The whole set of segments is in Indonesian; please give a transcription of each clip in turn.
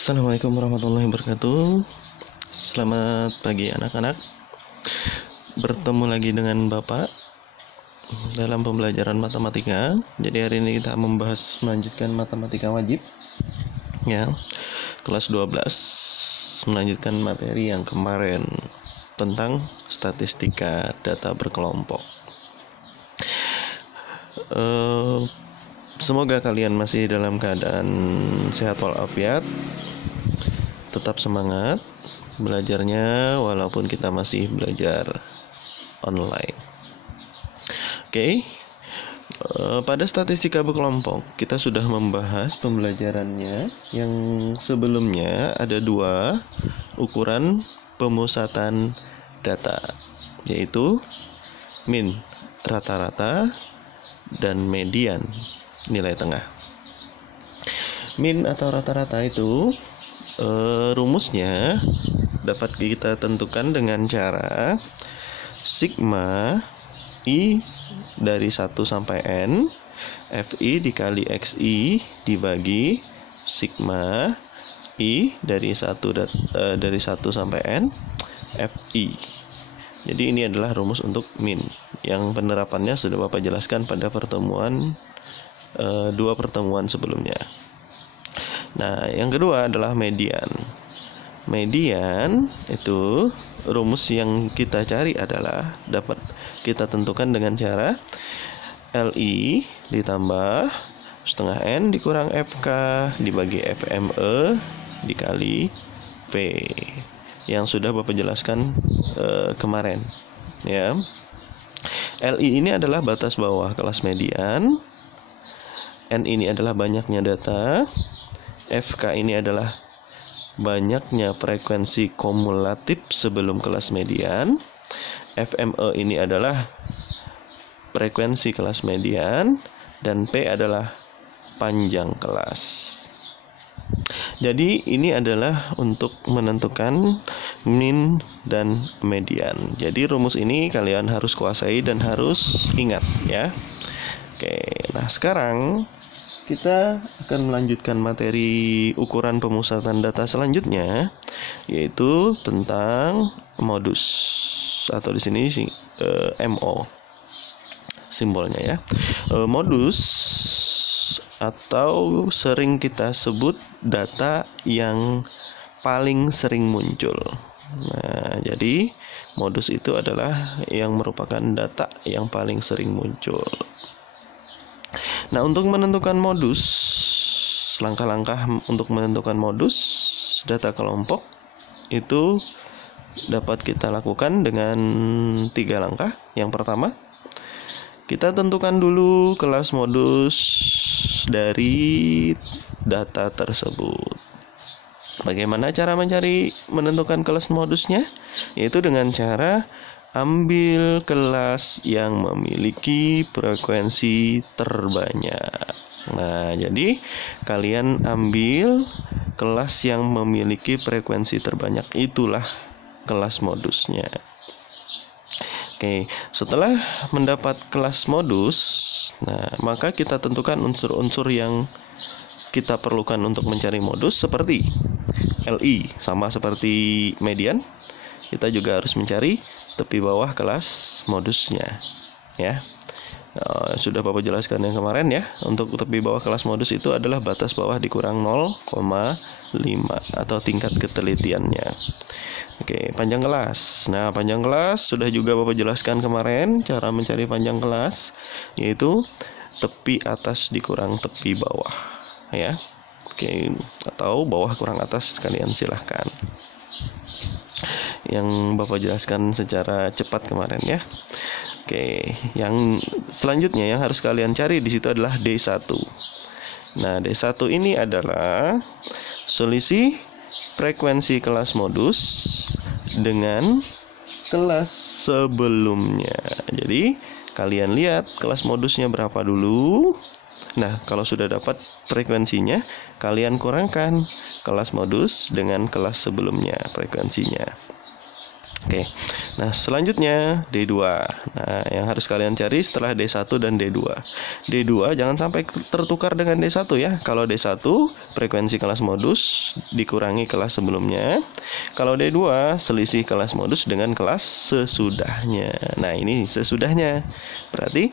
Assalamualaikum warahmatullahi wabarakatuh. Selamat pagi anak-anak. Bertemu lagi dengan Bapak dalam pembelajaran matematika. Jadi hari ini kita melanjutkan matematika wajib ya, kelas 12, melanjutkan materi yang kemarin tentang statistika data berkelompok. Semoga kalian masih dalam keadaan sehat walafiat, tetap semangat belajarnya walaupun kita masih belajar online. Oke. Pada statistika berkelompok kita sudah membahas pembelajarannya. Yang sebelumnya ada dua ukuran pemusatan data, yaitu min rata-rata dan median nilai tengah. Min atau rata-rata itu rumusnya dapat kita tentukan dengan cara sigma I dari 1 sampai N Fi dikali Xi dibagi sigma I dari 1 sampai N Fi. Jadi ini adalah rumus untuk min, yang penerapannya sudah Bapak jelaskan pada dua pertemuan sebelumnya. Nah, yang kedua adalah median. Median itu rumus yang kita cari adalah dapat kita tentukan dengan cara Li ditambah setengah N dikurang Fk dibagi Fme dikali V, yang sudah Bapak jelaskan kemarin ya. Li ini adalah batas bawah kelas median, N ini adalah banyaknya data, Fk ini adalah banyaknya frekuensi kumulatif sebelum kelas median, Fme ini adalah frekuensi kelas median, dan P adalah panjang kelas. Jadi ini adalah untuk menentukan min dan median. Jadi rumus ini kalian harus kuasai dan harus ingat ya. Oke, nah sekarang kita akan melanjutkan materi ukuran pemusatan data selanjutnya, yaitu tentang modus, atau di sini MO simbolnya ya. Modus atau sering kita sebut data yang paling sering muncul. Nah, jadi modus itu adalah yang merupakan data yang paling sering muncul. Nah, untuk menentukan modus, langkah-langkah untuk menentukan modus data kelompok itu dapat kita lakukan dengan 3 langkah. Yang pertama, kita tentukan dulu kelas modus dari data tersebut. Bagaimana cara menentukan kelas modusnya? Yaitu dengan cara ambil kelas yang memiliki frekuensi terbanyak. Nah, jadi kalian ambil kelas yang memiliki frekuensi terbanyak, itulah kelas modusnya. Oke, setelah mendapat kelas modus, nah maka kita tentukan unsur-unsur yang kita perlukan untuk mencari modus, seperti Li sama seperti median. Kita juga harus mencari tepi bawah kelas modusnya ya. Sudah Bapak jelaskan yang kemarin ya. Untuk tepi bawah kelas modus itu adalah batas bawah dikurang 0,5 atau tingkat ketelitiannya. Oke, panjang kelas. Nah, panjang kelas sudah juga Bapak jelaskan kemarin cara mencari panjang kelas, yaitu tepi atas dikurang tepi bawah ya. Oke, atau bawah kurang atas, kalian silahkan. Yang Bapak jelaskan secara cepat kemarin ya. Oke, yang selanjutnya yang harus kalian cari di situ adalah D1. Nah, D1 ini adalah selisih frekuensi kelas modus dengan kelas sebelumnya. Jadi, kalian lihat kelas modusnya berapa dulu. Nah, kalau sudah dapat frekuensinya, kalian kurangkan kelas modus dengan kelas sebelumnya frekuensinya. Oke. Nah, selanjutnya D2. Nah, yang harus kalian cari setelah D1 dan D2. D2 jangan sampai tertukar dengan D1 ya. Kalau D1 frekuensi kelas modus dikurangi kelas sebelumnya. Kalau D2 selisih kelas modus dengan kelas sesudahnya. Nah, ini sesudahnya. Berarti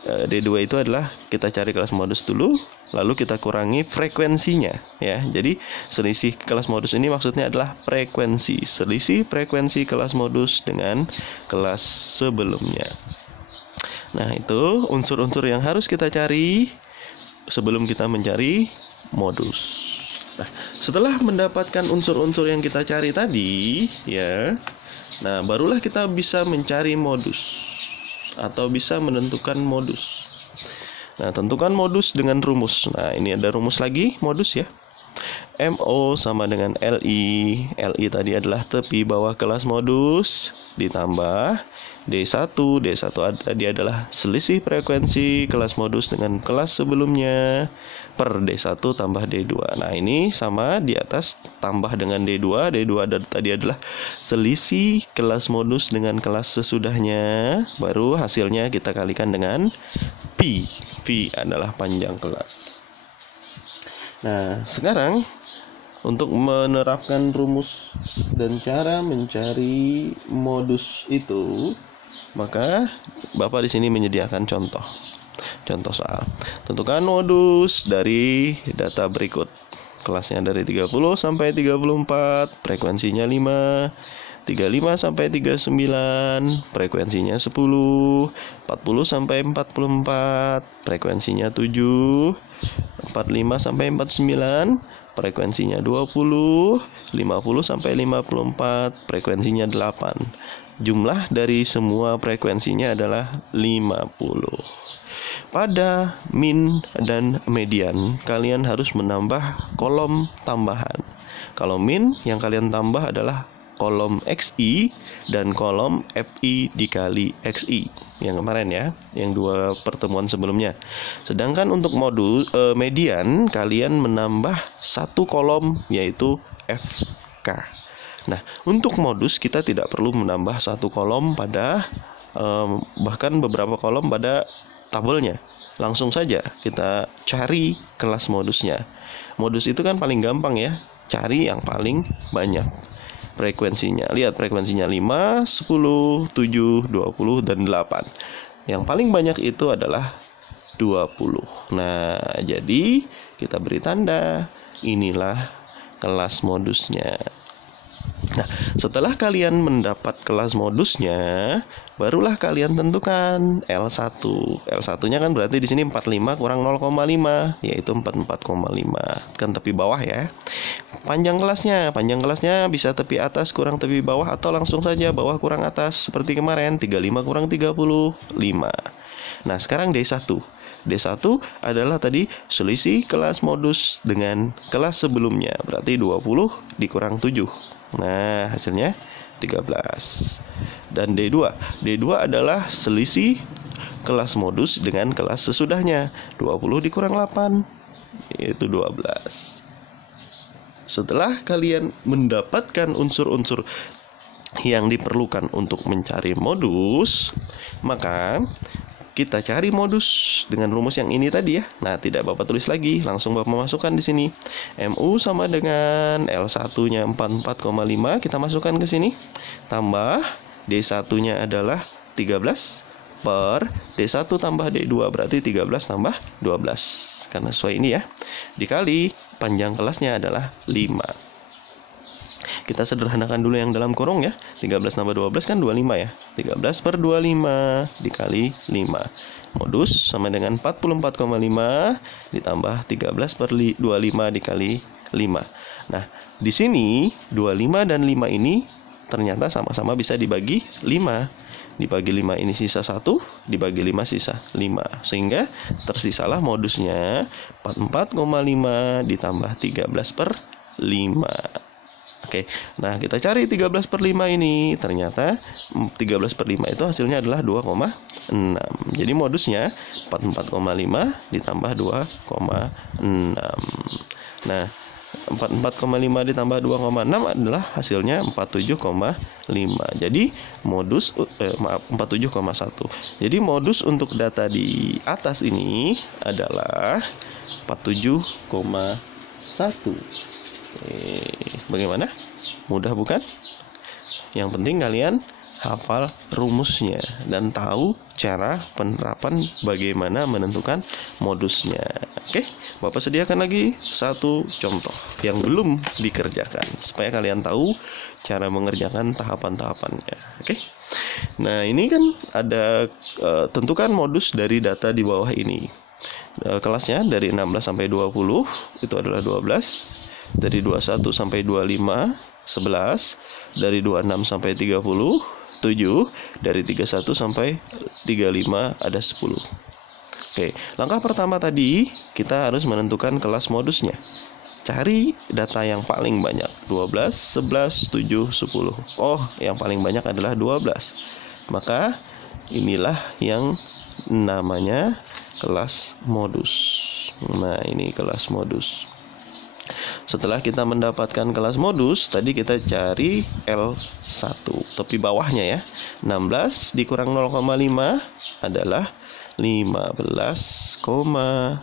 D2 itu adalah kita cari kelas modus dulu, lalu kita kurangi frekuensinya ya. Jadi selisih kelas modus ini maksudnya adalah frekuensi, selisih frekuensi kelas modus dengan kelas sebelumnya. Nah, itu unsur-unsur yang harus kita cari sebelum kita mencari modus. Nah, setelah mendapatkan unsur-unsur yang kita cari tadi ya, nah barulah kita bisa mencari modus atau bisa menentukan modus. Nah, tentukan modus dengan rumus. Nah, ini ada rumus lagi modus ya. MO sama dengan LI. LI tadi adalah tepi bawah kelas modus ditambah D1. D1 tadi adalah selisih frekuensi kelas modus dengan kelas sebelumnya per D1 tambah D2. Nah, ini sama di atas tambah dengan D2. D2 tadi adalah selisih kelas modus dengan kelas sesudahnya. Baru hasilnya kita kalikan dengan Pi. Pi adalah panjang kelas. Nah, sekarang untuk menerapkan rumus dan cara mencari modus itu, maka Bapak di sini menyediakan contoh soal. Tentukan modus dari data berikut. Kelasnya dari 30 sampai 34, frekuensinya 5. 35 sampai 39, frekuensinya 10. 40 sampai 44, frekuensinya 7. 45 sampai 49, frekuensinya 20. 50 sampai 54, frekuensinya 8. Jumlah dari semua frekuensinya adalah 50. Pada min dan median, kalian harus menambah kolom tambahan. Kalau min, yang kalian tambah adalah kolom XI dan kolom FI dikali XI yang kemarin ya, yang 2 pertemuan sebelumnya. Sedangkan untuk modus median, kalian menambah 1 kolom yaitu FK. Nah, untuk modus kita tidak perlu menambah 1 kolom pada bahkan beberapa kolom pada tabelnya. Langsung saja kita cari kelas modusnya. Modus itu kan paling gampang ya, cari yang paling banyak frekuensinya. Lihat frekuensinya 5, 10, 7, 20, dan 8. Yang paling banyak itu adalah 20. Nah, jadi kita beri tanda, inilah kelas modusnya. Nah, setelah kalian mendapat kelas modusnya, barulah kalian tentukan L1. L1-nya kan berarti di sini 45 kurang 0,5, yaitu 44,5. Kan tepi bawah ya. Panjang kelasnya bisa tepi atas kurang tepi bawah atau langsung saja bawah kurang atas seperti kemarin, 35 kurang 35. Nah, sekarang D1. D1 adalah tadi selisih kelas modus dengan kelas sebelumnya, berarti 20 dikurang 7. Nah, hasilnya 13. Dan D2. D2 adalah selisih kelas modus dengan kelas sesudahnya. 20 dikurang 8, yaitu 12. Setelah kalian mendapatkan unsur-unsur yang diperlukan untuk mencari modus, maka kita cari modus dengan rumus yang ini tadi ya. Nah, tidak Bapak tulis lagi, langsung Bapak masukkan di sini. MU sama dengan L1-nya 44,5, kita masukkan ke sini. Tambah D1-nya adalah 13 per D1 tambah D2, berarti 13 tambah 12. Karena sesuai ini ya. Dikali panjang kelasnya adalah 5. Kita sederhanakan dulu yang dalam kurung ya. 13 tambah 12 kan 25 ya. 13 per 25 dikali 5. Modus sama dengan 44,5 ditambah 13 per 25 dikali 5. Nah, di sini 25 dan 5 ini ternyata sama-sama bisa dibagi 5. Dibagi 5 ini sisa 1, dibagi 5 sisa 5. Sehingga tersisalah modusnya 44,5 ditambah 13 per 5. Oke, nah kita cari 13 per 5 ini. Ternyata 13 per 5 itu hasilnya adalah 2,6. Jadi modusnya 44,5 ditambah 2,6. Nah, 44,5 ditambah 2,6 adalah hasilnya 47,5. Jadi modus 47,1. Jadi modus untuk data di atas ini adalah 47,1. Bagaimana? Mudah bukan? Yang penting kalian hafal rumusnya dan tahu cara penerapan bagaimana menentukan modusnya. Oke, Bapak sediakan lagi satu contoh yang belum dikerjakan supaya kalian tahu cara mengerjakan tahapan-tahapannya. Oke. Nah, ini kan ada tentukan modus dari data di bawah ini. Kelasnya dari 16 sampai 20 itu adalah 12. Dari 21 sampai 25 11, dari 26 sampai 30 7, dari 31 sampai 35 ada 10. Oke, langkah pertama tadi kita harus menentukan kelas modusnya. Cari data yang paling banyak, 12, 11, 7, 10. Oh, yang paling banyak adalah 12. Maka inilah yang namanya kelas modus. Nah, ini kelas modus. Setelah kita mendapatkan kelas modus, tadi kita cari L1, tepi bawahnya ya. 16 dikurang 0,5 adalah 15,5.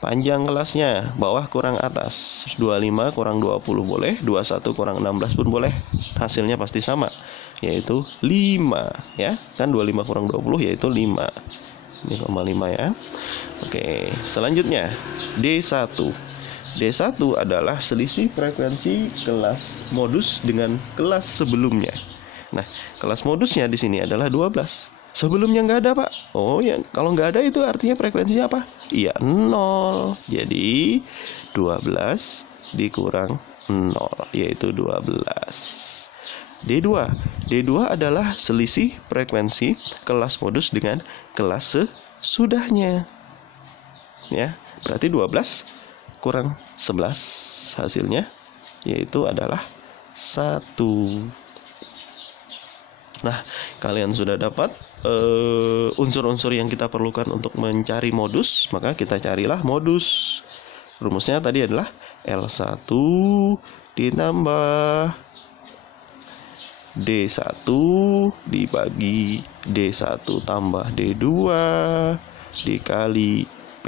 Panjang kelasnya, bawah kurang atas. 25 kurang 20 boleh, 21 kurang 16 pun boleh. Hasilnya pasti sama, yaitu 5 ya. Kan 25 kurang 20 yaitu 5. Ini 0,5 ya. Oke, selanjutnya D1. D1 adalah selisih frekuensi kelas modus dengan kelas sebelumnya. Nah, kelas modusnya di sini adalah 12. Sebelumnya nggak ada, Pak. Oh ya, kalau nggak ada itu artinya frekuensinya apa? Iya, 0. Jadi 12 dikurang 0, yaitu 12. D2. D2 adalah selisih frekuensi kelas modus dengan kelas sesudahnya. Ya, berarti 12 kurang 11 hasilnya yaitu adalah 1. Nah, kalian sudah dapat unsur-unsur yang kita perlukan untuk mencari modus, maka kita carilah modus. Rumusnya tadi adalah L1 ditambah D1 dibagi D1 tambah D2 dikali P.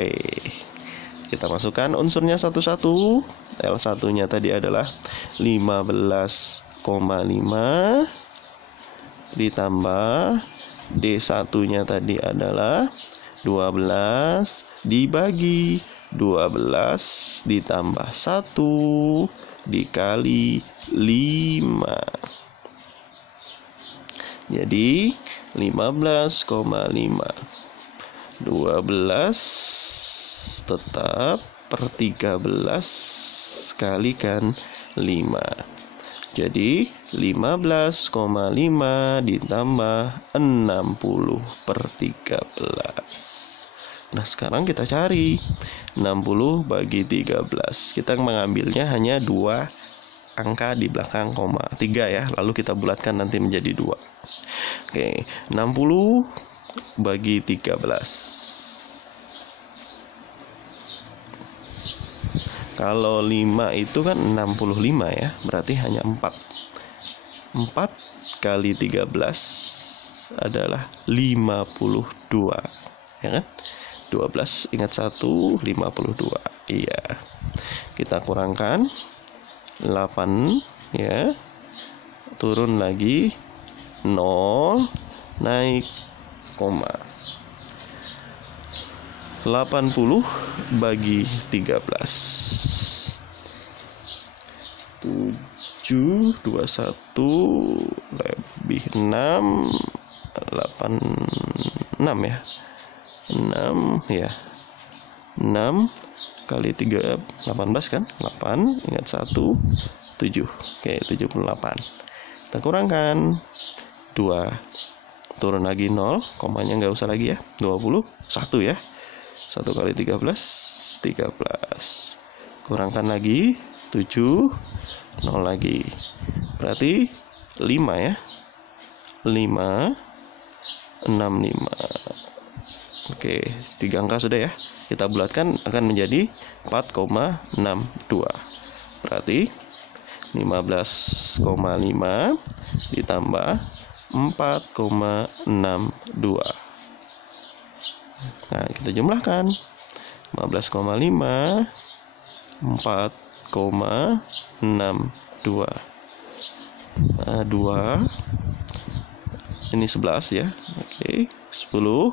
Kita masukkan unsurnya satu-satu. L1-nya tadi adalah 15,5 ditambah D1-nya tadi adalah 12 dibagi 12 ditambah 1 dikali 5. Jadi 15,5 12 tetap per 13 kalikan 5. Jadi 15,5 ditambah 60 per 13. Nah, sekarang kita cari 60 bagi 13. Kita mengambilnya hanya 2 angka di belakang koma 3 ya. Lalu kita bulatkan nanti menjadi 2. Oke, 60 bagi 13. Kalau 5 itu kan 65 ya, berarti hanya 4. 4 kali 13 adalah 52, ya kan? 12 ingat 1, 52. Iya. Kita kurangkan 8 ya. Turun lagi 0, naik koma. 80 bagi 13. 7, 21 lebih 6, 6 ya. 6 ya. 6 kali 3 18 kan? 8 ingat 1 7. Oke, 78. Kita kurangkan 2. Turun lagi 0, komanya nggak usah lagi ya. 21 ya. 1 kali 13 13. Kurangkan lagi 7, 0 lagi. Berarti 5 ya. 5 65. Oke, 3 angka sudah ya. Kita bulatkan akan menjadi 4,62. Berarti 15,5 ditambah 4,62. Nah, kita jumlahkan. 15,5 4,62. Nah, 2 ini 11 ya. Oke, 10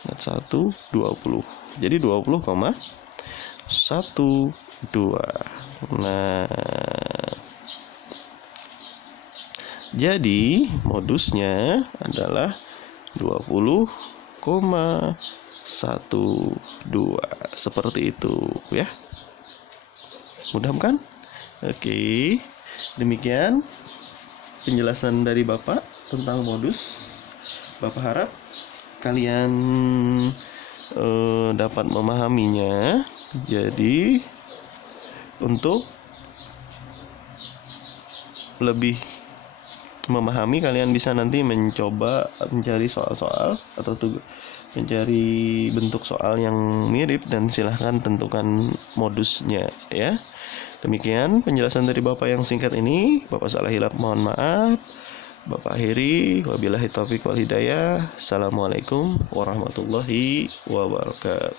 1 20. Jadi 20,12. Nah, jadi modusnya adalah 20,12. Seperti itu ya. Mudah bukan? Oke. Demikian penjelasan dari Bapak tentang modus. Bapak harap kalian dapat memahaminya. Jadi untuk lebih memahami, kalian bisa nanti mencoba mencari soal-soal atau mencari bentuk soal yang mirip dan silahkan tentukan modusnya ya. Demikian penjelasan dari Bapak yang singkat ini. Bapak salah hilap mohon maaf. Bapak akhiri, wabillahi taufiq wal hidayah. Assalamualaikum warahmatullahi wabarakatuh.